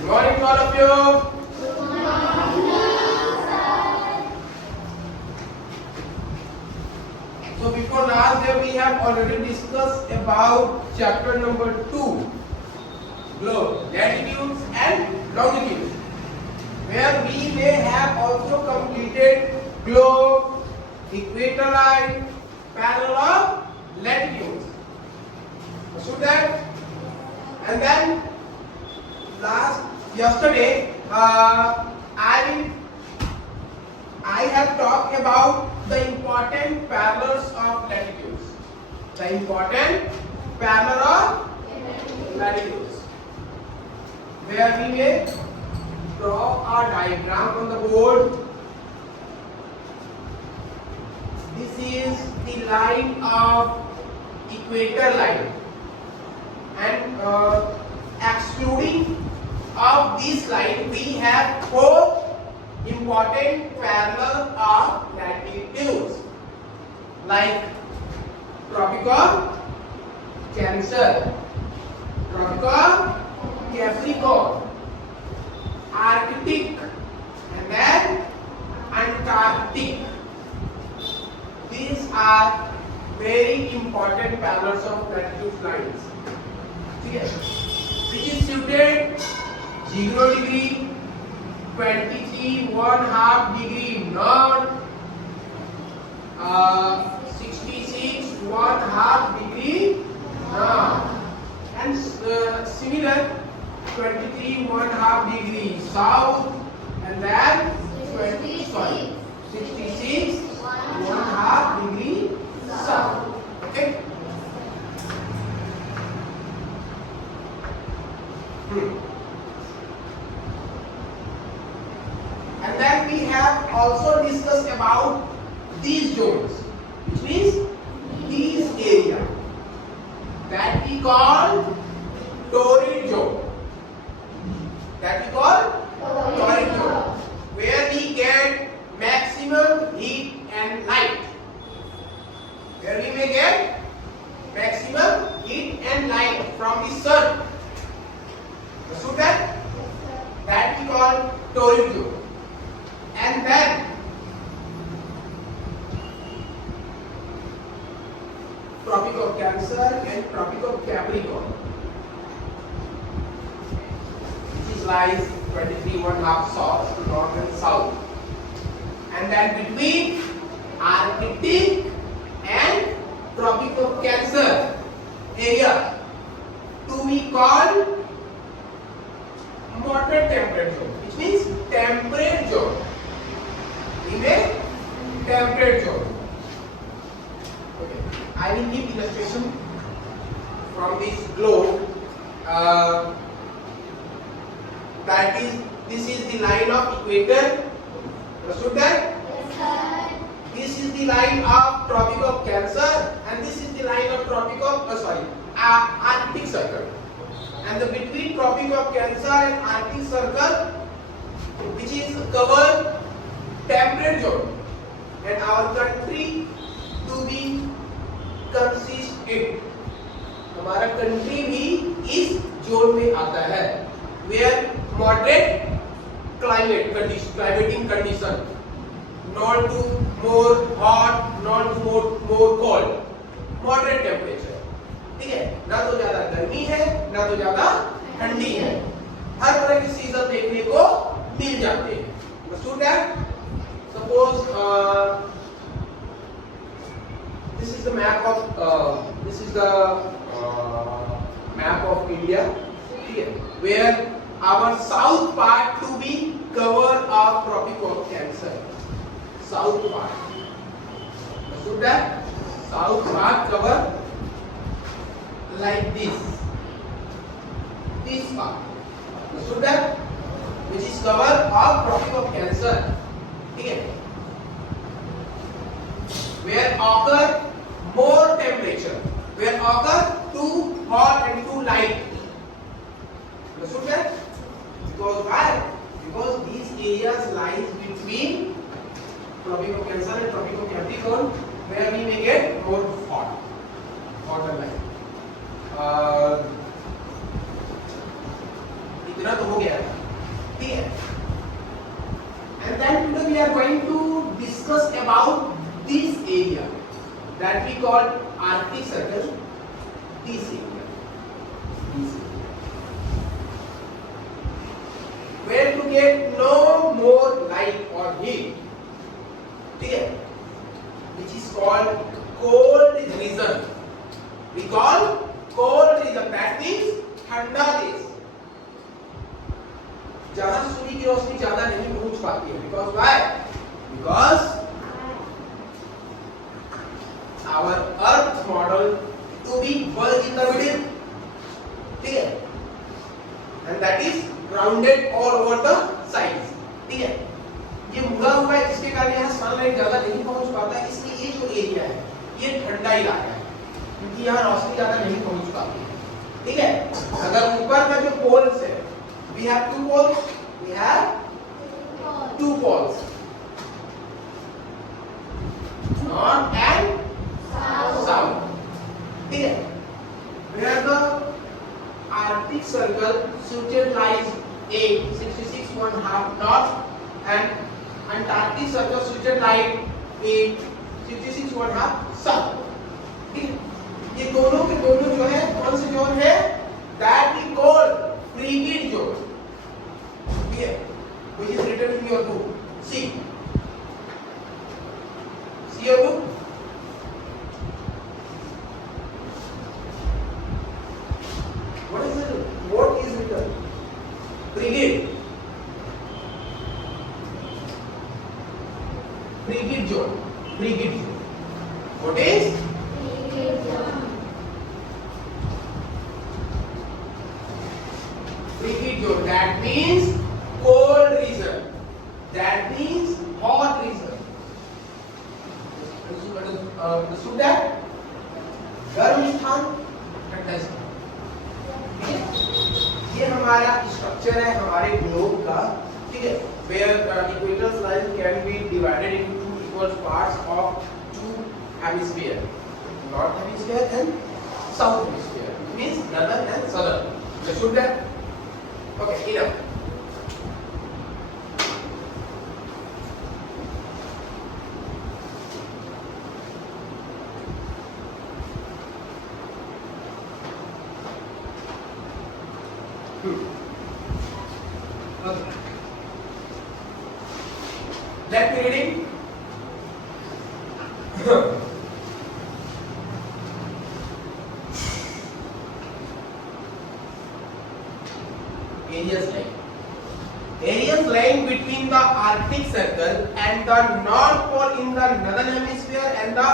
Good morning to all of you. So before last day we have already discussed about chapter number 2, globe, latitudes and longitudes, where we may have also completed globe, equator line, parallel latitudes. So that, and then yesterday I have talked about the important parallels of latitudes. The important parallel of latitudes, where we may draw a diagram on the board. This is the line of equator line, and excluding of this line we have 4 important parallel of latitudes, like Tropic of Cancer, Tropic of Capricorn, Arctic, and then Antarctic. These are very important parallels of latitude lines, which is suited 0 degree, 23 1/2 degree north, 66 1/2 degree north, and similar 23 1/2 degree south, and then 66 1/2 degree south. Okay. And then we have also discussed about these zones, which means these area that we call torrid zone. That we call torrid zone, where we get maximum heat and light. Where we may get maximum heat and light from the sun. So that we call torrid zone. And then Tropic of Cancer and Tropic of Capricorn, which lies 23 1/2 south to north and south. And then between Arctic and Tropic of Cancer area, to be called moderate temperate zone, which means temperate zone. In a temperate zone. Okay. I will give illustration from this globe. This is the line of equator. Understood that? Yes, sir. This is the line of Tropic of Cancer, and this is the line of Arctic Circle. And the between Tropic of Cancer and Arctic Circle, which is covered temperate zone, and our country to be consistent. हमारा country भी इस zone में आता है, where moderate climatic condition, not too more hot, not too more cold, moderate temperature. ठीक है, ना तो ज्यादा गर्मी है ना तो ज्यादा ठंडी है, हर तरह की सीजन देखने को मिल जाते हैं. Suppose this is the map of India, where our south part to be covered of Tropic of Cancer. South part. Understood that? South part covered like this. This part. Understood that? Which is covered of Tropic of Cancer. Where occur more temperature, where occur too hot and too light. Understood that? Because why? Because these areas lies between Tropic of Cancer and Tropic of Capricorn, where we may get more hotter light. इतना तो हो गया. that we call Arctic Circle, this area. This area. Where to get no more light or heat. Clear? Which is called cold region. We call cold region. That means ठंडा देश. जहां सूर्य की रोशनी ज्यादा नहीं पहुंच पाती है. Because why? Because our Earth model to be bulge in the middle. Clear? And that is rounded all over the sides. ठीक है? ये मुड़ा हुआ है जिसके कारण यहाँ सनलाइट ज्यादा नहीं पहुंच पाता है, इसलिए ये जो एरिया है ये ठंडा इलाका है क्योंकि यहाँ रोशनी ज्यादा नहीं पहुंच पाती है. ठीक है? अगर ऊपर का जो पोल्स है, we have two poles, we have two poles, north and south. ठीक है? Where the Arctic Circle situated lies 66.5 north and Antarctic Circle situated lies 66.5 south. ठीक है? ये दोनों के दोनों जो है कौन से जोन है? That we call frigid zone. ठीक है? Which is written in your book. See your book. What is it? What is written? Frigid. Frigid zone. Frigid zone. What is? Frigid zone. Frigid zone. That means cold region. That means hot region. Understood that? गर्म स्थान, ठंडा स्थान. ये हमारा structure है हमारे globe का. ठीक है? Where the equator line can be divided into two equal parts of two hemisphere, north hemisphere and south hemisphere. It means northern and southern. Understood that? Okay, enough. Okay. Let me reading. Areas lying between the Arctic Circle and the North Pole in the northern hemisphere and the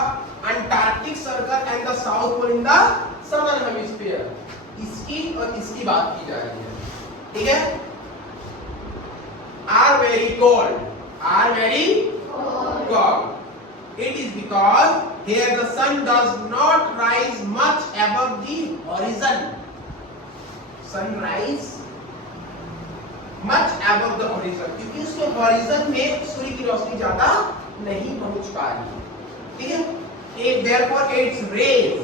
Antarctic Circle and the South Pole in the southern hemisphere. इसकी और इसकी बात की जा रही है. ठीक है? Are very cold. Are very cold. It is because here the sun does not rise much above the horizon. Sun rise much above the horizon. क्योंकि उसके horizon में सूर्य की रोशनी ज्यादा नहीं पहुंच पा रही. ठीक है? Therefore its rays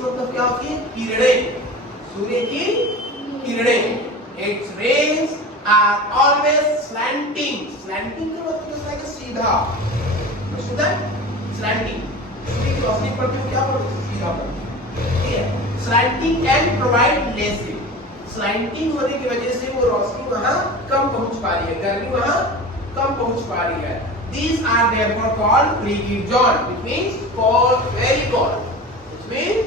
मतलब क्या होती है? किरणें. सूर्य की किरणें. Its rays are always slanting. Slanting का मतलब होता है कि सीधा. समझ रहे? Slanting. सूर्य की रोशनी पड़ती है क्या पड़ती है? सीधा पड़ती है. ठीक है? Slanting can provide less. Slanting होने की वजह से वो रोशनी वहाँ कम पहुँच पा रही है. गर्मी वहाँ कम पहुँच पा रही है. These are therefore called frigid zone, which means cold, very cold. Which means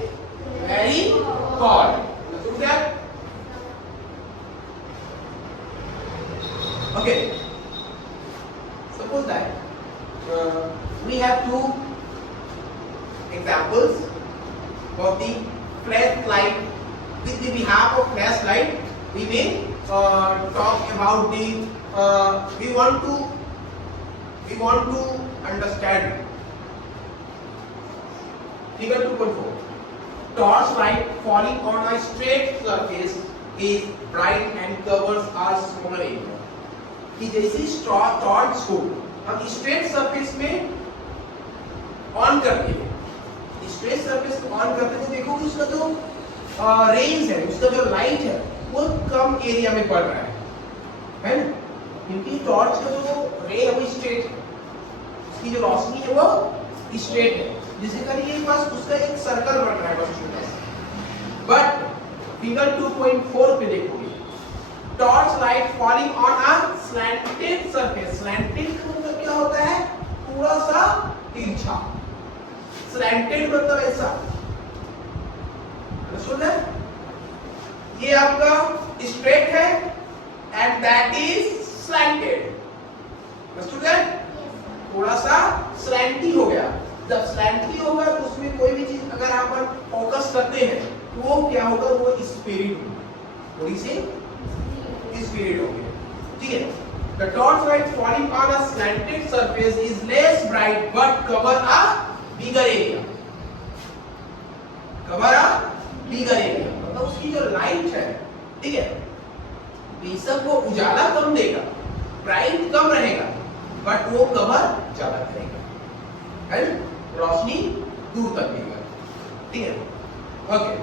very cold. Understood that? Okay. Suppose that we have two examples of the flashlight. With the behalf of flashlight, we may talk about the. We want to understand. Figure 2.4. Torchlight falling on a straight surface is bright and covers a smaller area. कि जैसे torch को हम straight surface में on करते हैं, straight surface को on करते हैं, देखो कि उसका जो रेंज है, उसका जो लाइट है वो कम एरिया में पड़ रहा है ना? क्योंकि टॉर्च का जो रे है वो स्ट्रेट है, उसकी जो रोशनी है वो स्ट्रेट है. बेसिकली ये बस उसका एक सर्कल बन रहा है बस छोटा सा। बट फिगर 2.4 पे देखोगे, torch light falling on a slanted surface. Slanted का मतलब क्या होता है? थोड़ा सा तिरछा। स्लैंटेड मतलब ऐसा, सुन है? ये आपका स्ट्रेट है एंड दैट इज स्लैंटेड। थोड़ा सा स्लैंटी हो गया। जब स्लैंटी होगा तो उसमें कोई भी चीज अगर आप फोकस करते हैं तो वो क्या होगा? वो स्पिरिट होगा, थोड़ी सी स्पिरिट होगी। ठीक है? The torch light falling on a slanted surface is less bright but cover a bigger area. Cover a bigger area. मतलब उसकी जो लाइट है, ठीक है, बेशक वो उजाला कम देगा, ब्राइट कम रहेगा, बट वो कवर ज्यादा करेगा, है ना? रोशनी दूर तक देगा। ठीक है? ओके।